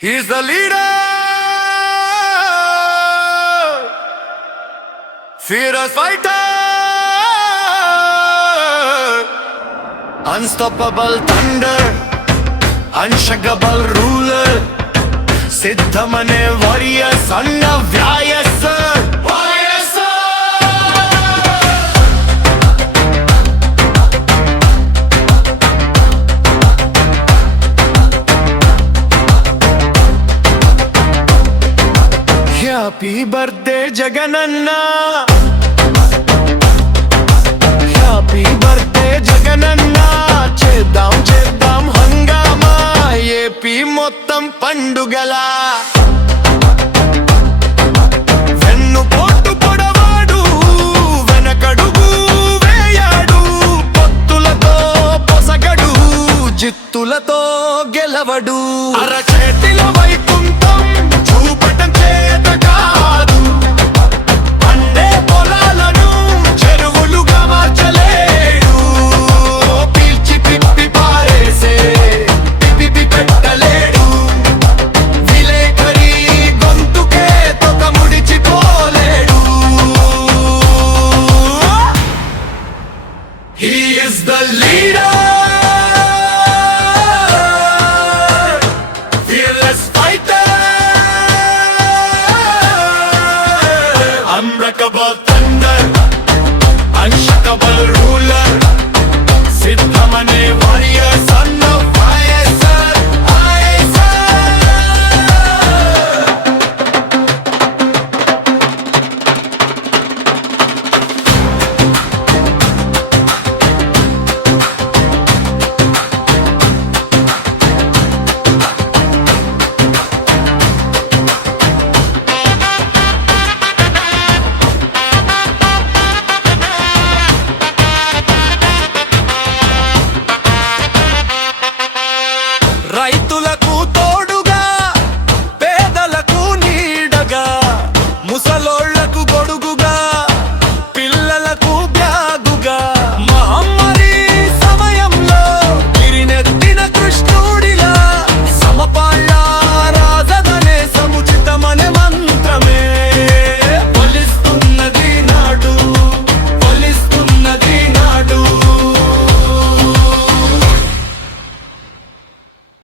He's the leader, fierce fighter, unstoppable thunder, unshakable ruler, Siddhamane warrior, son of Vyasar. Happy birthday Jagananna, Happy birthday Jagananna, Cheddam cheddam hangama, AP mottam pandugala. Vennu pottu podavadu, venakadugu veyadu, pottulato posagadu, jittulato gelavadu. Ara cheti